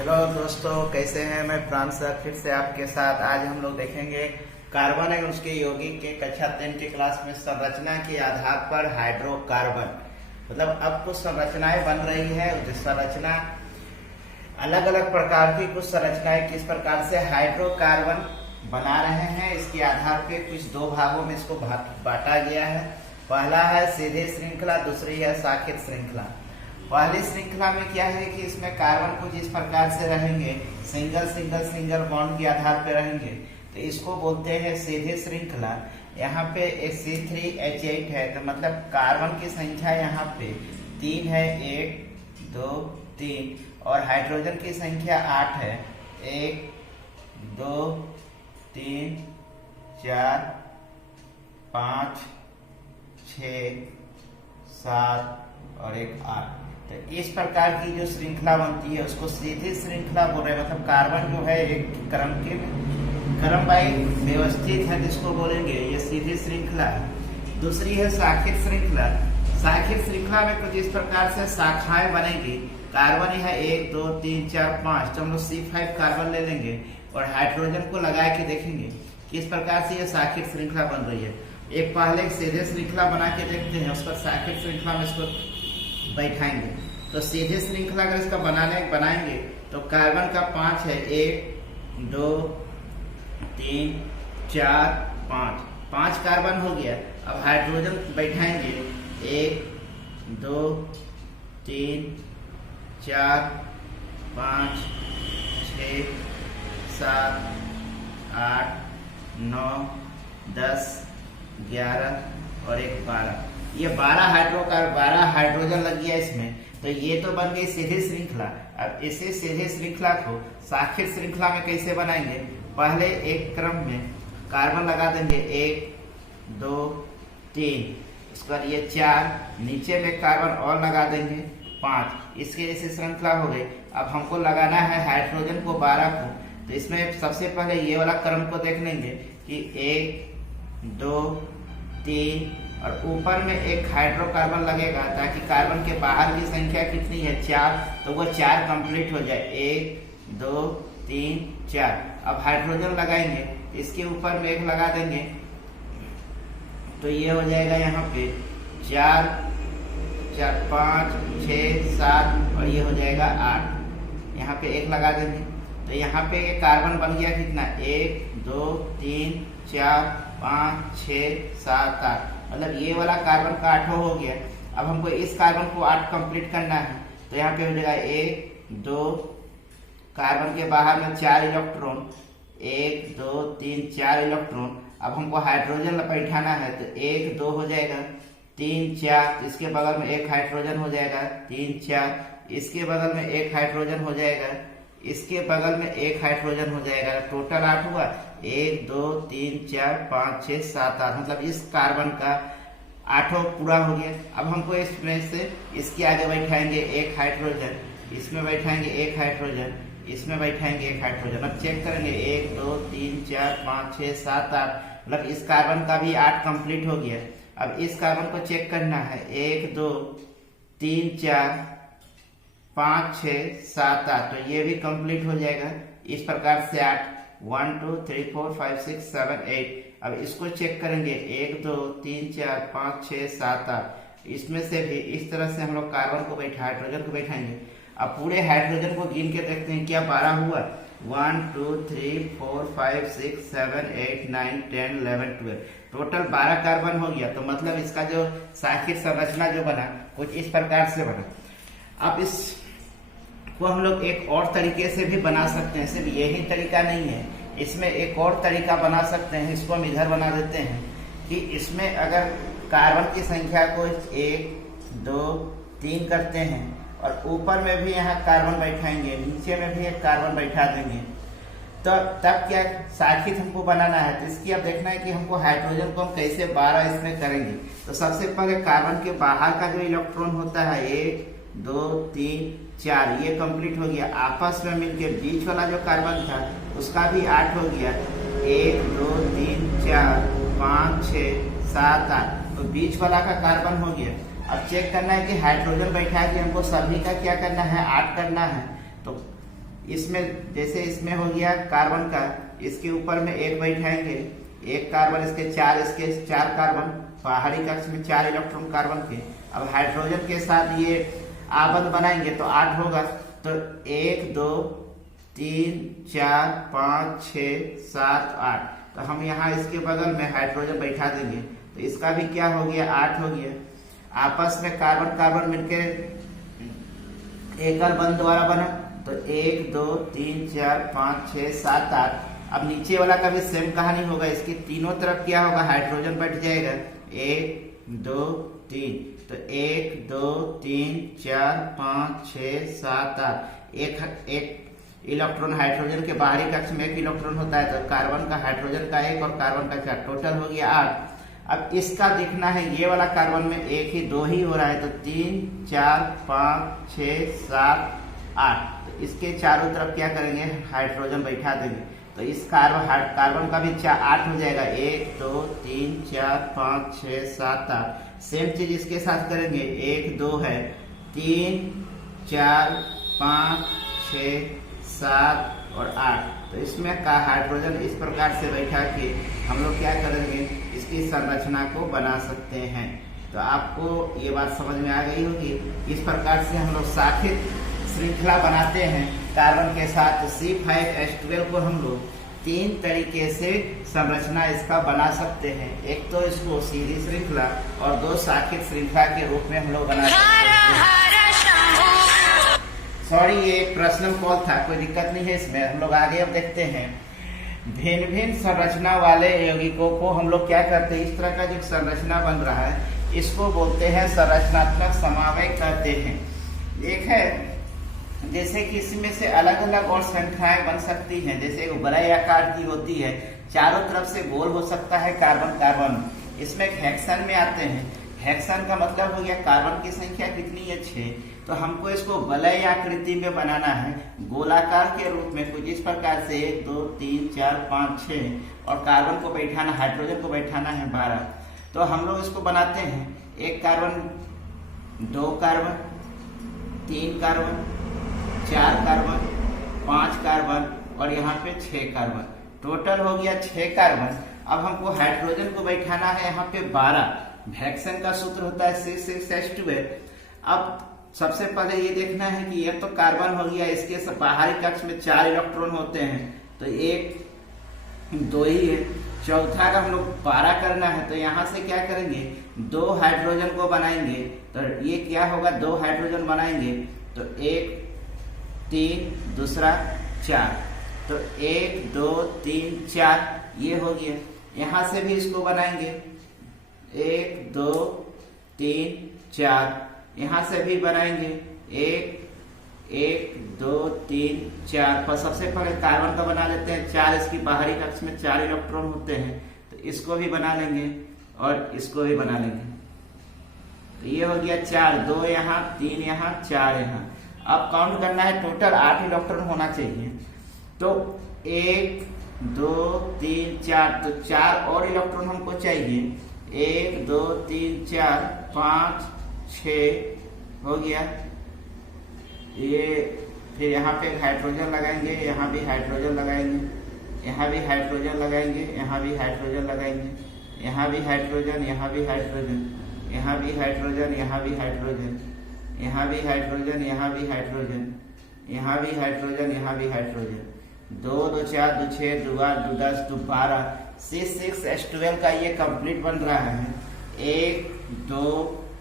Hello दोस्तों, कैसे हैं। मैं फ्रांस सर फिर से आपके साथ। आज हम लोग देखेंगे कार्बन एवं उसके यौगिक के कक्षा 10 की क्लास में संरचना के आधार पर हाइड्रोकार्बन। मतलब अब कुछ संरचनाएं बन रही है। जो संरचना अलग अलग प्रकार की कुछ संरचनाएं किस प्रकार से हाइड्रोकार्बन बना रहे हैं, इसके आधार पे कुछ दो भागों में इसको बांटा गया है। पहला है सीधे श्रृंखला, दूसरी है शाखित श्रृंखला। पहली श्रृंखला में क्या है कि इसमें कार्बन कुछ इस प्रकार से रहेंगे, सिंगल सिंगल सिंगल बॉन्ड के आधार पर रहेंगे, तो इसको बोलते हैं सीधे श्रृंखला। यहाँ पे C3H8 है, तो मतलब कार्बन की संख्या यहाँ पे 3 है, 1 2 3, और हाइड्रोजन की संख्या 8 है, 1 2 3 4 5 6 7 और 1 8। तो इस प्रकार की जो श्रृंखला बनती है उसको सीधी श्रृंखला बोल रहे हैं। मतलब कार्बन जो है एक क्रम बाई व्यवस्थित है, जिसको बोलेंगे ये सीधी श्रृंखला है। दूसरी है शाखित श्रृंखला। शाखित श्रृंखला में कुछ इस प्रकार से शाखाएं बनेगी। कार्बन यह 1 2 3 4 5, तो हम लोग C5 कार्बन ले लेंगे और हाइड्रोजन को लगा के देखेंगे किस प्रकार से ये शाखित श्रृंखला बन रही है। एक पहले सीधे श्रृंखला बना के देखते हैं, उस पर शाखित श्रृंखला में इसको बैठाएंगे। तो सीधे श्रृंखला अगर इसका बनाएंगे तो कार्बन का 5 है, 1 2 3 4 5 कार्बन हो गया। अब हाइड्रोजन बैठाएंगे, 1 2 3 4 5 6 7 8 9 10 11 और 1 12। ये 12 हाइड्रोजन लग गया इसमें। तो ये तो बन गई सीधी श्रृंखला। अब इसे सीधी श्रृंखला को शाखित श्रृंखला में कैसे बनाएंगे। पहले एक क्रम में कार्बन लगा देंगे, 1 2 3, उसके बाद ये 4, नीचे में कार्बन और लगा देंगे 5। इसके जैसे श्रृंखला हो गई। अब हमको लगाना है हाइड्रोजन को 12 को, तो इसमें सबसे पहले ये वाला क्रम को देख लेंगे कि 1 2 3 और ऊपर में एक हाइड्रोकार्बन लगेगा, ताकि कार्बन के बाहर की संख्या कितनी है 4, तो वो 4 कंप्लीट हो जाए, 1 2 3 4। अब हाइड्रोजन लगाएंगे, इसके ऊपर में एक लगा देंगे, तो ये हो जाएगा यहाँ पे 4 4 5 6 7 और ये हो जाएगा 8। यहाँ पे एक लगा देंगे, तो यहाँ पे कार्बन बन गया कितना, 1 2 3 4 5 6 7 8। मतलब ये वाला कार्बन का 8 हो गया। अब हमको इस कार्बन को 8 कंप्लीट करना है, तो यहाँ पे हो जाएगा 1 2, कार्बन के बाहर में 4 इलेक्ट्रॉन, 1 2 3 4 इलेक्ट्रॉन। अब हमको हाइड्रोजन बैठाना है, तो 1 2 हो जाएगा, 3 4, इसके बगल में एक हाइड्रोजन हो जाएगा, 3 4, इसके बगल में एक हाइड्रोजन हो जाएगा, इसके बगल में एक हाइड्रोजन हो जाएगा। टोटल 8 हुआ, 1 2 3 4 5 6 7 8। मतलब इस कार्बन का 8 पूरा हो गया। अब हमको इसमें से इसके आगे बैठाएंगे एक हाइड्रोजन, इसमें बैठाएंगे एक हाइड्रोजन, इसमें बैठाएंगे एक हाइड्रोजन। अब चेक करेंगे, 1 2 3 4 5 6 7 8। मतलब इस कार्बन का भी 8 कंप्लीट हो गया। अब इस कार्बन को चेक करना है, 1 2 3 4 5 6 7 8, तो ये भी कंप्लीट हो जाएगा। इस प्रकार से 8 1 2 3 4 5 6 7 8। अब इसको चेक करेंगे, 1 2 3 4 5 6 7 8। इसमें से भी इस तरह से हम लोग कार्बन को हाइड्रोजन को बैठाएंगे। अब पूरे हाइड्रोजन को गिन के देखते हैं, क्या 12 हुआ, 1 2 3 4 5 6 7 8 9 10 11 12। टोटल 12 कार्बन हो गया। तो मतलब इसका जो शाखित संरचना जो बना कुछ इस प्रकार से बना। अब इस को हम लोग एक और तरीके से भी बना सकते हैं, सिर्फ यही तरीका नहीं है, इसमें एक और तरीका बना सकते हैं। इसको हम इधर बना देते हैं कि इसमें अगर कार्बन की संख्या को 1 2 3 करते हैं और ऊपर में भी यहाँ कार्बन बैठाएंगे, नीचे में भी एक कार्बन बैठा देंगे, तो तब क्या शाखित हमको बनाना है। तो इसकी अब देखना है कि हमको हाइड्रोजन को हम कैसे 12 इसमें करेंगे। तो सबसे पहले कार्बन के बाहर का जो इलेक्ट्रॉन होता है 1 2 3 4, ये कंप्लीट हो गया। आपस में मिलकर बीच वाला जो कार्बन था उसका भी 8 हो गया, 1 2 3 4 5 6 7 8। तो बीच वाला का कार्बन हो गया। अब चेक करना है कि हाइड्रोजन बैठा है कि हमको सभी का क्या करना है, 8 करना है। तो इसमें जैसे इसमें हो गया कार्बन का, इसके ऊपर में एक बैठाएंगे, एक कार्बन, इसके चार कार्बन, बाहरी कक्ष में 4 इलेक्ट्रॉन कार्बन के। अब हाइड्रोजन के साथ ये आबंध बनाएंगे तो 8 होगा। तो 1 2 3 4 5 6 7 8। तो हम यहाँ इसके बगल में हाइड्रोजन बैठा देंगे तो इसका भी क्या हो गया, 8 हो गया। आपस में कार्बन कार्बन मिलकर एकल बंध द्वारा बना तो 1 2 3 4 5 6 7 8। अब नीचे वाला का भी सेम कहानी होगा, इसकी तीनों तरफ क्या होगा, हाइड्रोजन बैठ जाएगा, 1 2 3। तो 1 2 3 4 5 6 7 8। एक इलेक्ट्रॉन हाइड्रोजन के बाहरी कक्ष में 1 इलेक्ट्रॉन होता है, तो कार्बन का हाइड्रोजन का 1 और कार्बन का 4, टोटल हो गया 8। अब इसका देखना है, ये वाला कार्बन में 1 ही 2 ही हो रहा है, तो 3 4 5 6 7 8। तो इसके चारों तरफ क्या करेंगे, हाइड्रोजन बैठा देंगे। तो इस कार्बन का भी 8 हो जाएगा, 1 2 3 4 5 6 7 8। सेम चीज इसके साथ करेंगे, 1 2 है, 3 4 5 6 7 और 8। तो इसमें का हाइड्रोजन इस प्रकार से बैठा के हम लोग क्या करेंगे, इसकी संरचना को बना सकते हैं। तो आपको ये बात समझ में आ गई होगी। इस प्रकार से हम लोग शाखित श्रृंखला बनाते हैं कार्बन के साथ। C5H12 को हम लोग 3 तरीके से संरचना इसका बना सकते हैं। एक तो इसको सीधी श्रृंखला और 2 शाखित श्रृंखला के रूप में हम लोग बना सकते हैं। सॉरी, ये एक पर्सनल कॉल था, कोई दिक्कत नहीं है इसमें। हम लोग आगे अब देखते हैं। भिन्न भिन्न संरचना वाले यौगिकों को हम लोग क्या करते हैं, इस तरह का जो संरचना बन रहा है इसको बोलते हैं संरचनात्मक समन्वय कहते हैं। एक है जैसे कि इसमें से अलग अलग और श्रृंखलाएं बन सकती हैं, जैसे एक बड़े आकार की होती है, चारों तरफ से गोल हो सकता है कार्बन कार्बन। इसमें हेक्सन में आते हैं। हेक्सन का मतलब हो गया कार्बन की संख्या कितनी है, 6। तो हमको इसको वलय आकृति में बनाना है, गोलाकार के रूप में कुछ इस प्रकार से 1 2 3 4 5 6 और कार्बन को बैठाना, हाइड्रोजन को बैठाना है 12। तो हम लोग इसको बनाते हैं, 1 carbon 2 carbon 3 carbon 4 carbon 5 carbon और यहाँ पे 6 कार्बन, टोटल हो गया 6 कार्बन। अब हमको हाइड्रोजन को बैठाना है यहाँ पे 12। हेक्सन का सूत्र होता है C6H12। अब सबसे पहले ये देखना है कि ये तो कार्बन हो गया, इसके बाहरी कक्ष में 4 इलेक्ट्रॉन होते हैं, तो 1 2 ही है। चौथा का हम लोग 12 करना है, तो यहाँ से क्या करेंगे, 2 हाइड्रोजन को बनाएंगे। तो ये क्या होगा, 2 हाइड्रोजन बनाएंगे तो 1 3 दूसरा 4, तो 1 2 3 4 ये हो गया। यहाँ से भी इसको बनाएंगे, 1 2 3 4, यहाँ से भी बनाएंगे 1 2 3 4। पर सबसे पहले कार्बन का बना लेते हैं, 4 इसकी बाहरी कक्ष में 4 इलेक्ट्रॉन होते हैं, तो इसको भी बना लेंगे और इसको भी बना लेंगे। तो ये हो गया 4, 2 यहाँ 3 यहाँ 4 यहाँ। अब काउंट करना है, टोटल 8 इलेक्ट्रॉन होना चाहिए। तो 1 2 3 4, तो 4 और इलेक्ट्रॉन हमको चाहिए, 1 2 3 4 5 6 हो गया। ये फिर यहाँ पे हाइड्रोजन लगाएंगे, यहाँ भी हाइड्रोजन लगाएंगे, यहाँ भी हाइड्रोजन लगाएंगे, यहाँ भी हाइड्रोजन लगाएंगे, यहाँ भी हाइड्रोजन, यहाँ भी हाइड्रोजन, यहाँ भी हाइड्रोजन, यहाँ भी हाइड्रोजन, यहाँ भी हाइड्रोजन, यहाँ भी हाइड्रोजन, यहाँ भी हाइड्रोजन, यहाँ भी हाइड्रोजन। 2 2 4 2 6 2 8 2 10 2 12। C6H12 का ये कंप्लीट बन रहा है। 1 2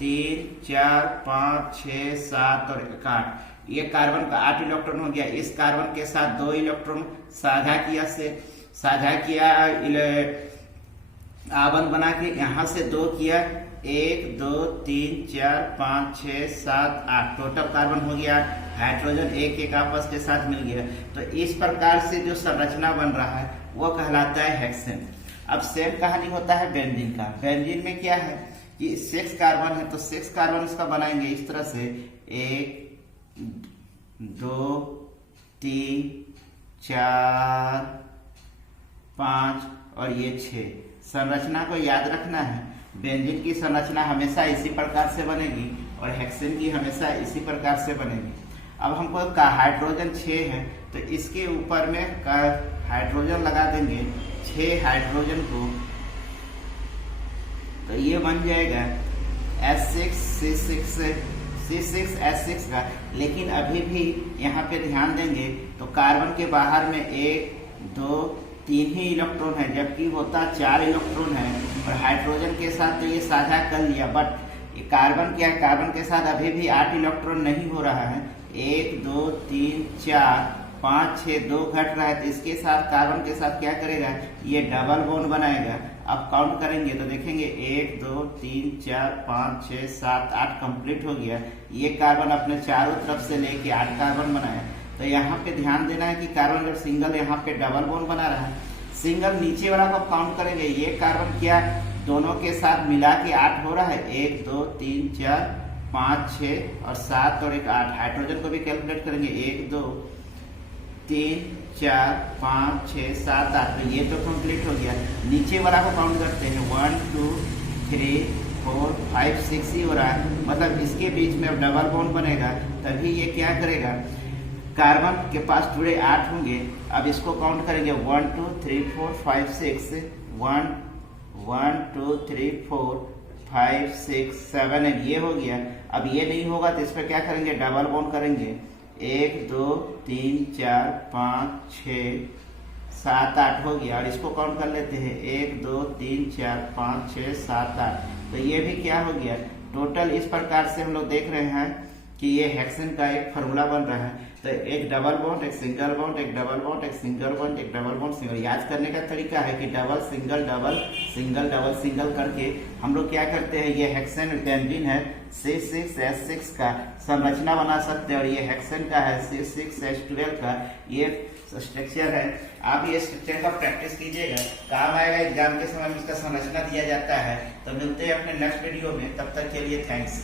3 4 5 6 7 और 8। ये कार्बन का 8 इलेक्ट्रॉन हो गया। इस कार्बन के साथ 2 इलेक्ट्रॉन साझा किया आबंध बना के, यहाँ से 2 किया, 1 2 3 4 5 6 7 8, टोटल कार्बन हो गया। हाइड्रोजन एक एक आपस के साथ मिल गया। तो इस प्रकार से जो संरचना बन रहा है वो कहलाता है हेक्सेन। अब सेम कहानी होता है बेंजीन का। बेंजीन में क्या है कि 6 कार्बन है, तो 6 कार्बन इसका बनाएंगे इस तरह से, 1 2 3 4 5 और ये 6। संरचना को याद रखना है, बेंजीन की संरचना हमेशा इसी प्रकार से बनेगी और हेक्सेन की हमेशा इसी प्रकार से बनेगी। अब हमको हाइड्रोजन 6 है, तो इसके ऊपर में हाइड्रोजन लगा देंगे 6 हाइड्रोजन को, तो ये बन जाएगा C6H6 का। लेकिन अभी भी यहाँ पे ध्यान देंगे तो कार्बन के बाहर में 1 2 3 ही इलेक्ट्रॉन है, जबकि होता 4 इलेक्ट्रॉन है। और हाइड्रोजन के साथ तो ये साझा कर लिया, बट ये कार्बन क्या है, कार्बन के साथ अभी भी 8 इलेक्ट्रॉन नहीं हो रहा है। 1 2 3 4 5 6 2 घट रहा है, तो इसके साथ कार्बन के साथ क्या करेगा, ये डबल बॉन्ड बनाएगा। अब काउंट करेंगे तो देखेंगे 1 2 3 4 5 6 7 8 कंप्लीट हो गया। ये कार्बन अपने चारों तरफ से लेके 8 कार्बन बनाया। तो यहाँ पे ध्यान देना है कि कार्बन जब सिंगल यहाँ पे डबल बॉन्ड बना रहा है, सिंगल नीचे वाला को काउंट करेंगे, ये कार्बन क्या दोनों के साथ मिला के 8 हो रहा है। 1 2 3 4 5 6 और 7 और 1 8। हाइड्रोजन को भी कैलकुलेट करेंगे, 1 2 3 4 5 6 7 8। तो ये तो कंप्लीट हो गया। नीचे वाला को काउंट करते हैं, 1 2 3 4 5 6 ही हो रहा है, मतलब इसके बीच में अब डबल बॉन्ड बनेगा, तभी ये क्या करेगा, कार्बन के पास जुड़े 8 होंगे। अब इसको काउंट करेंगे 1 2 3 4 5 6 1 1 2 3 4 5 6 7 8 ये हो गया। अब ये नहीं होगा तो इस पर क्या करेंगे, डबल बॉन्ड करेंगे। 1 2 3 4 5 6 7 8 हो गया। और इसको काउंट कर लेते हैं, 1 2 3 4 5 6 7 8। तो ये भी क्या हो गया। टोटल इस प्रकार से हम लोग देख रहे हैं कि ये हेक्सेन का एक फॉर्मूला बन रहा है। तो एक डबल बॉन्ड, एक सिंगल बॉन्ड, एक डबल बॉन्ड, एक सिंगल बॉन्ड, एक डबल बॉन्ड, सिंगल। याद करने का तरीका है कि डबल सिंगल डबल सिंगल करके हम लोग क्या करते हैं, ये हेक्सेन बेंजीन है C6H6 का संरचना बना सकते हैं। और ये हेक्सेन का है C6H12 का ये स्ट्रक्चर है। आप ये स्ट्रक्चर का प्रैक्टिस कीजिएगा, काम आएगा एग्जाम के समय में इसका संरचना दिया जाता है। तो मिलते हैं अपने नेक्स्ट वीडियो में, तब तक के लिए थैंक्स।